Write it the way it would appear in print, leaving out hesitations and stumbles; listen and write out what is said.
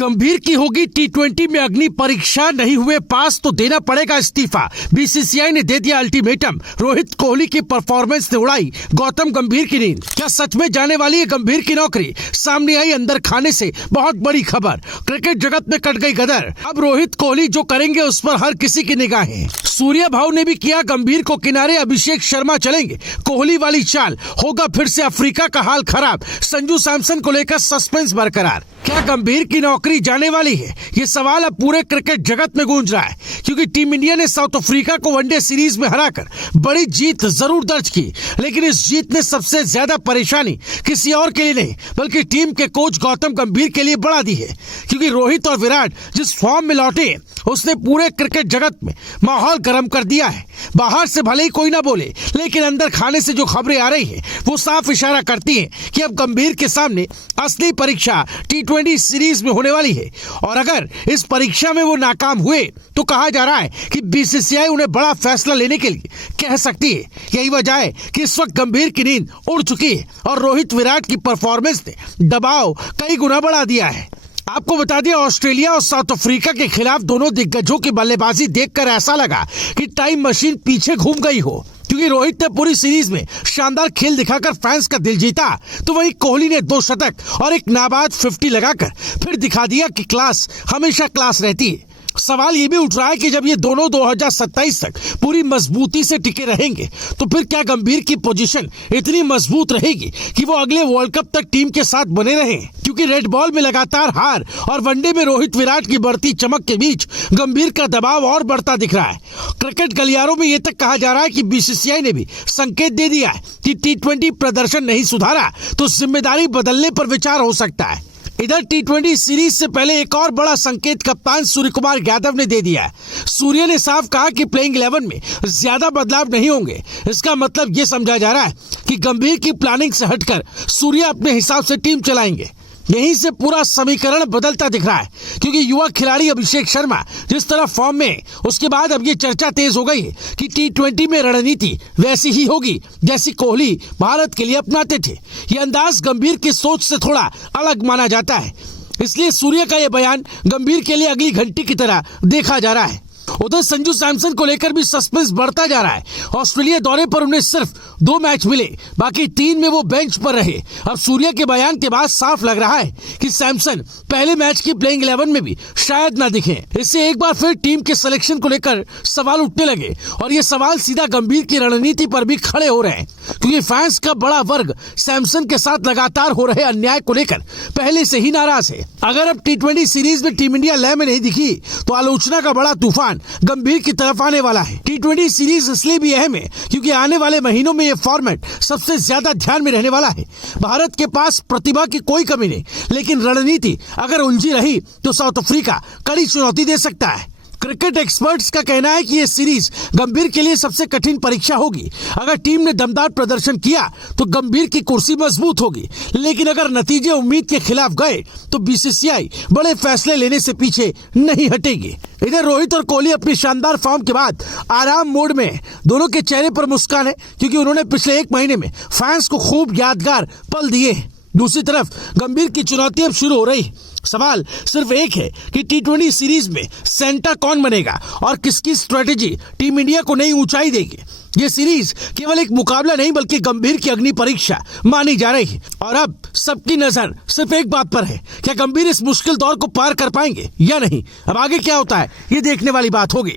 गंभीर की होगी टी20 में अग्नि परीक्षा, नहीं हुए पास तो देना पड़ेगा इस्तीफा। बीसीसीआई ने दे दिया अल्टीमेटम। रोहित कोहली की परफॉर्मेंस ने उड़ाई गौतम गंभीर की नींद। क्या सच में जाने वाली है गंभीर की नौकरी? सामने आई अंदर खाने से बहुत बड़ी खबर। क्रिकेट जगत में कट गई गदर। अब रोहित कोहली जो करेंगे उस पर हर किसी की निगाहें। सूर्या भाव ने भी किया गंभीर को किनारे, अभिषेक शर्मा चलेंगे कोहली वाली चाल। होगा फिर से अफ्रीका का हाल खराब। संजू सैमसन को लेकर सस्पेंस बरकरार। क्या गंभीर की नौकरी जाने वाली है? ये सवाल अब पूरे क्रिकेट जगत में गूंज रहा है, क्योंकि टीम इंडिया ने साउथ अफ्रीका को वनडे सीरीज में हराकर बड़ी जीत जरूर दर्ज की, लेकिन इस जीत ने सबसे ज्यादा परेशानी किसी और के लिए नहीं बल्कि टीम के कोच गौतम गंभीर के लिए बढ़ा दी है। क्योंकि रोहित और विराट जिस फॉर्म में लौटे उसने पूरे क्रिकेट जगत में माहौल गर्म कर दिया है। बाहर से भले ही कोई ना बोले, लेकिन अंदर खाने से जो खबरें आ रही हैं वो साफ इशारा करती हैं कि अब गंभीर के सामने असली परीक्षा टी20 सीरीज में होने वाली है। और अगर इस परीक्षा में वो नाकाम हुए तो कहा जा रहा है कि बीसीसीआई उन्हें बड़ा फैसला लेने के लिए कह सकती है। यही वजह है कि इस वक्त गंभीर की नींद उड़ चुकी है और रोहित विराट की परफॉर्मेंस ने दबाव कई गुना बढ़ा दिया है। आपको बता दिया, ऑस्ट्रेलिया और साउथ अफ्रीका के खिलाफ दोनों दिग्गजों की बल्लेबाजी देखकर ऐसा लगा कि टाइम मशीन पीछे घूम गई हो। क्योंकि रोहित ने पूरी सीरीज में शानदार खेल दिखाकर फैंस का दिल जीता, तो वहीं कोहली ने 2 शतक और एक नाबाद 50 लगाकर फिर दिखा दिया कि क्लास हमेशा क्लास रहती है। सवाल ये भी उठ रहा है कि जब ये दोनों 2027 तक पूरी मजबूती से टिके रहेंगे तो फिर क्या गंभीर की पोजीशन इतनी मजबूत रहेगी कि वो अगले वर्ल्ड कप तक टीम के साथ बने रहें? क्योंकि रेड बॉल में लगातार हार और वनडे में रोहित विराट की बढ़ती चमक के बीच गंभीर का दबाव और बढ़ता दिख रहा है। क्रिकेट गलियारों में ये तक कहा जा रहा है कि बीसीसीआई ने भी संकेत दे दिया है कि टी20 प्रदर्शन नहीं सुधारा तो जिम्मेदारी बदलने पर विचार हो सकता है। इधर टी20 सीरीज से पहले एक और बड़ा संकेत कप्तान सूर्य कुमार यादव ने दे दिया है। सूर्य ने साफ कहा कि प्लेइंग 11 में ज्यादा बदलाव नहीं होंगे। इसका मतलब ये समझा जा रहा है कि गंभीर की प्लानिंग से हटकर सूर्य अपने हिसाब से टीम चलाएंगे। यहीं से पूरा समीकरण बदलता दिख रहा है, क्योंकि युवा खिलाड़ी अभिषेक शर्मा जिस तरह फॉर्म में, उसके बाद अब ये चर्चा तेज हो गई है कि टी20 में रणनीति वैसी ही होगी जैसी कोहली भारत के लिए अपनाते थे। ये अंदाज गंभीर की सोच से थोड़ा अलग माना जाता है, इसलिए सूर्य का यह बयान गंभीर के लिए अगली घंटी की तरह देखा जा रहा है। उधर संजू सैमसन को लेकर भी सस्पेंस बढ़ता जा रहा है। ऑस्ट्रेलिया दौरे पर उन्हें सिर्फ 2 मैच मिले, बाकी 3 में वो बेंच पर रहे। अब सूर्य के बयान के बाद साफ लग रहा है कि सैमसन पहले मैच की प्लेइंग 11 में भी शायद ना दिखे। इससे एक बार फिर टीम के सिलेक्शन को लेकर सवाल उठने लगे, और ये सवाल सीधा गंभीर की रणनीति पर भी खड़े हो रहे हैं, क्योंकि फैंस का बड़ा वर्ग सैमसन के साथ लगातार हो रहे अन्याय को लेकर पहले से ही नाराज है। अगर अब टी20 सीरीज में टीम इंडिया लय में नहीं दिखी तो आलोचना का बड़ा तूफान गंभीर की तरफ आने वाला है। टी20 सीरीज इसलिए भी अहम है क्योंकि आने वाले महीनों में यह फॉर्मेट सबसे ज्यादा ध्यान में रहने वाला है। भारत के पास प्रतिभा की कोई कमी नहीं, लेकिन रणनीति अगर उलझी रही तो साउथ अफ्रीका कड़ी चुनौती दे सकता है। क्रिकेट एक्सपर्ट्स का कहना है कि यह सीरीज गंभीर के लिए सबसे कठिन परीक्षा होगी। अगर टीम ने दमदार प्रदर्शन किया तो गंभीर की कुर्सी मजबूत होगी, लेकिन अगर नतीजे उम्मीद के खिलाफ गए तो बीसीसीआई बड़े फैसले लेने से पीछे नहीं हटेगी। इधर रोहित और कोहली अपनी शानदार फॉर्म के बाद आराम मोड में। दोनों के चेहरे पर मुस्कान है, क्योंकि उन्होंने पिछले 1 महीने में फैंस को खूब यादगार पल दिए हैं। दूसरी तरफ गंभीर की चुनौती अब शुरू हो रही। सवाल सिर्फ एक है कि टी20 सीरीज में सेंटा कौन बनेगा और किसकी स्ट्रेटेजी टीम इंडिया को नई ऊंचाई देगी। ये सीरीज केवल एक मुकाबला नहीं बल्कि गंभीर की अग्नि परीक्षा मानी जा रही है। और अब सबकी नजर सिर्फ एक बात पर है, क्या गंभीर इस मुश्किल दौर को पार कर पाएंगे या नहीं। अब आगे क्या होता है ये देखने वाली बात होगी।